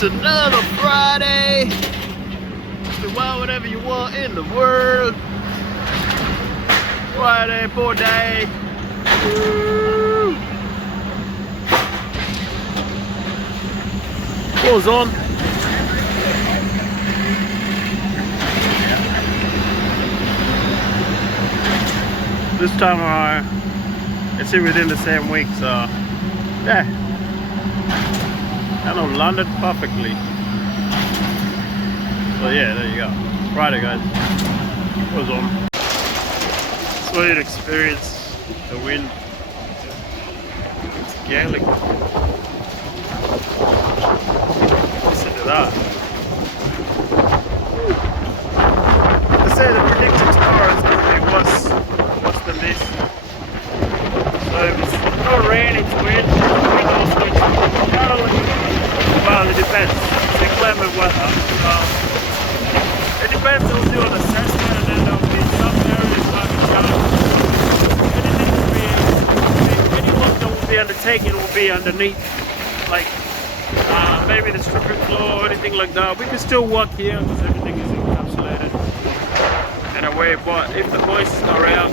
It's another Friday. Do whatever you want in the world. Friday, poor day. Woo. Pulls on. This time it's within the same week, so yeah, kind of landed perfectly. So yeah, there you go. Friday, guys. Pulls on. So you'd experience the wind. It's gailing. Listen to that. They say the predicted tomorrow is going to be worse than this. So if it's not rain, it's wind. Wind also, well, it depends. It's inclement weather. It depends. They'll do an assessment, and then there'll be some areas like any work that will be undertaken will be underneath, like maybe the stripper floor or anything like that. We can still work here because everything is encapsulated in a way. But if the hoist is not around,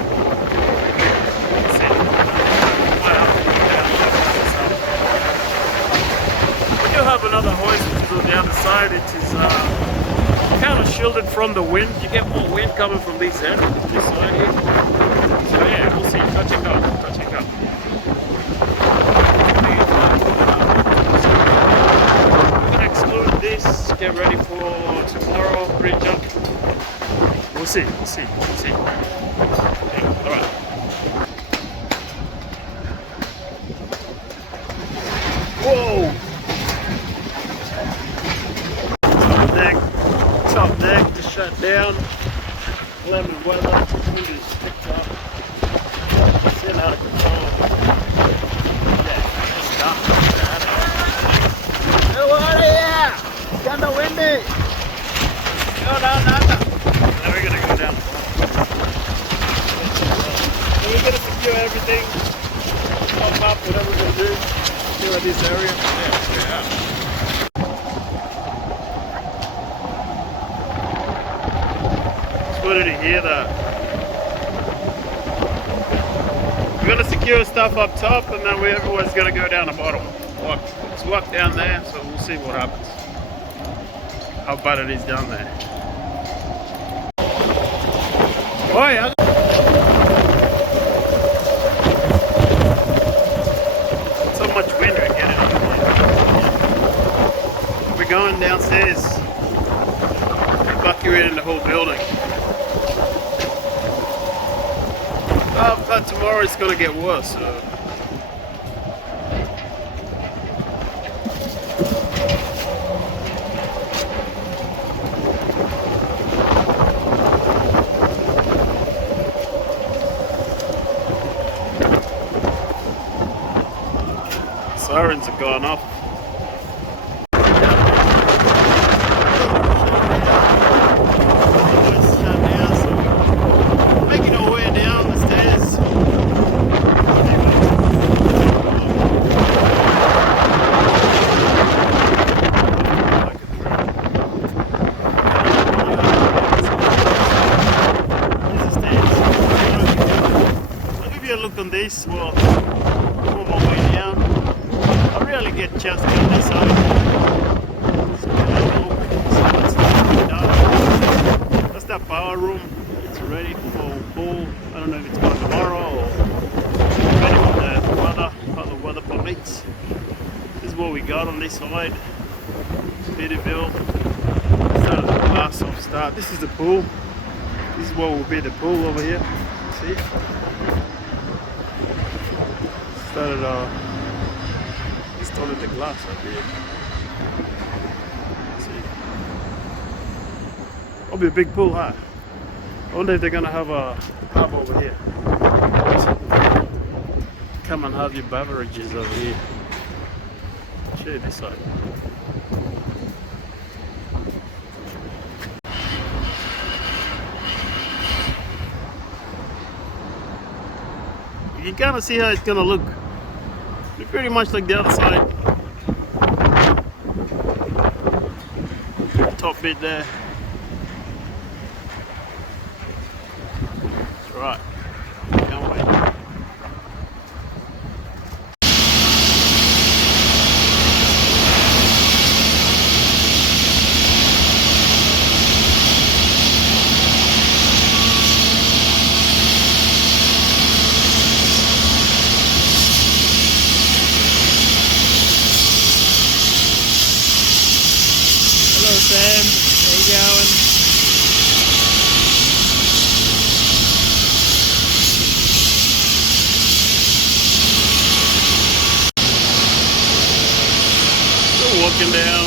we do have another hoist which is on the other side. It is kind of shielded from the wind. You get more wind coming from this end, this side here. So yeah, we'll see. Touch and go, touch and go. We're gonna exclude this. Get ready for tomorrow. Bridge up. We'll see. We'll see. We'll see. Okay, all right. Whoa! Top deck to shut down. Lemon weather, wind is picked up. It's in out of control. Yeah, it's dark. Hey, what are you? It's kind of windy. Go down under. Now we're gonna go down. So we're gonna secure everything. Pump up whatever we're gonna do. Secure this area. Yeah. Put it in here that we're gonna secure stuff up top, and then everyone's gonna go down the bottom. Let's walk down there, so we'll see what happens. How bad it is down there. Oh yeah. So much wind we're getting up here. We're going downstairs, evacuating the whole building. But tomorrow it's going to get worse. So. Sirens have gone off. Look on this, well, on my way down. I rarely get a chance to get this side. That's that power room. It's ready for pull. I don't know if it's going tomorrow or ready for the weather, how the weather permits. This is what we got on this side. Peterville. Started the glass off start. This is the pool. This is what will be the pool over here. See? Started installing the glass up here. See, it'll be a big pool, huh? I wonder if they're gonna have a pub over here. Come and have your beverages over here. Show you this side. You can kind of see how it's gonna look. Pretty much like the other side. top bit there. Right, can't wait. Hello Sam, how you going? Still walking down.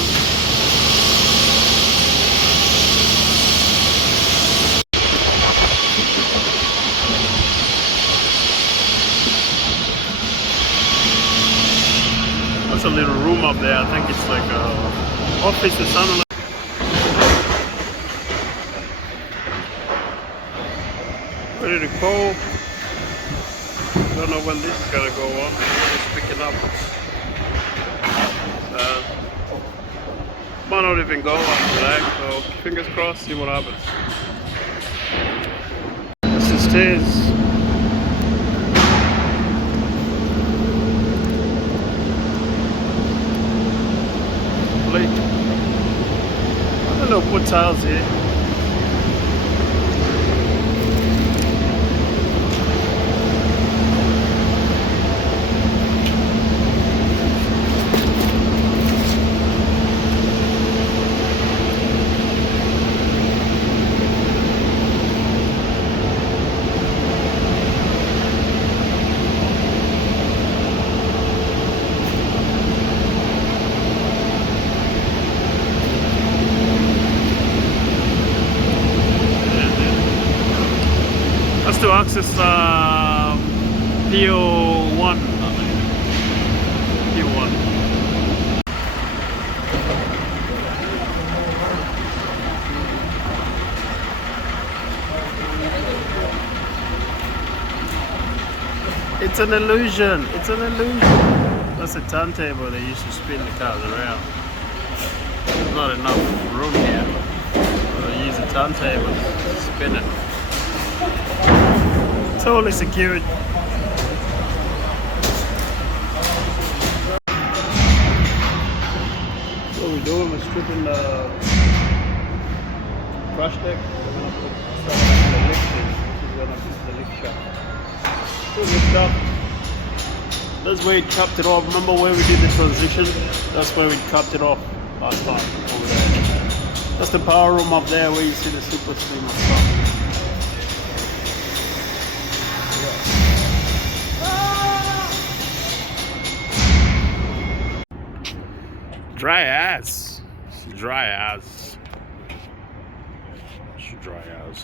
That's a little room up there. I think it's like a office or something. Ready to go. Don't know when this is gonna go on. It's picking up. Might not even go after that, so fingers crossed, see what happens. This is stairs. I don't know, put tiles here. That's to access PO1. PO1. It's an illusion. It's an illusion. That's a turntable they used to spin the cars around. There's not enough room here. So they use a turntable to spin it. Totally secured. What we're doing is stripping the crush deck. We're gonna put stuff in the lift. This is gonna be the lift shaft. So lift up. That's where we capped it off. Remember where we did the transition? That's where we capped it off last time over there. That's the power room up there where you see the super stream of stuff. Dry ass. It's dry ass. It's dry ass.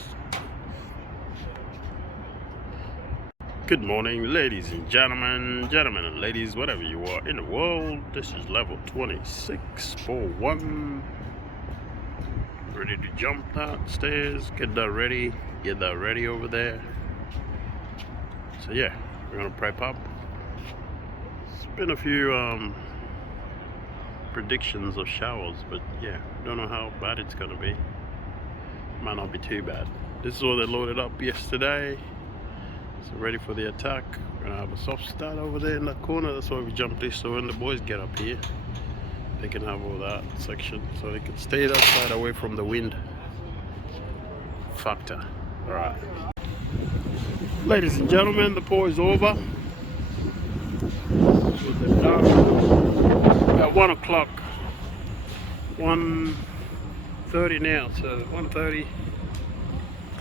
Good morning, ladies and gentlemen, gentlemen and ladies, whatever you are in the world. This is level 2641. Ready to jump that stairs, get that ready over there. So yeah, we're gonna prep up. It's been a few predictions of showers, but yeah, don't know how bad it's gonna be. Might not be too bad. This is what they loaded up yesterday, so ready for the attack. We're gonna have a soft start over there in that corner. That's why we jumped this, so when the boys get up here they can have all that section, so they can stay that side away from the wind factor. All right, ladies and gentlemen, the pour is over. At 1 o'clock, 1:30 now, so 1:30,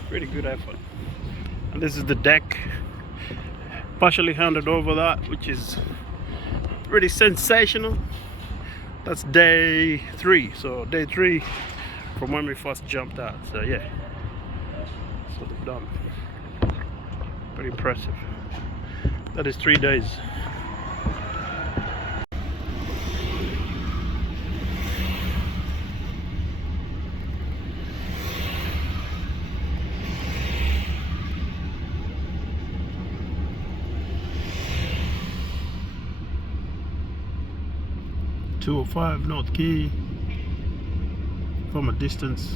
pretty good effort. And this is the deck, partially handed over that, which is pretty sensational. That's day 3, so day 3 from when we first jumped out, so yeah, so they've done. Pretty impressive. That is 3 days. .205 North Quay, from a distance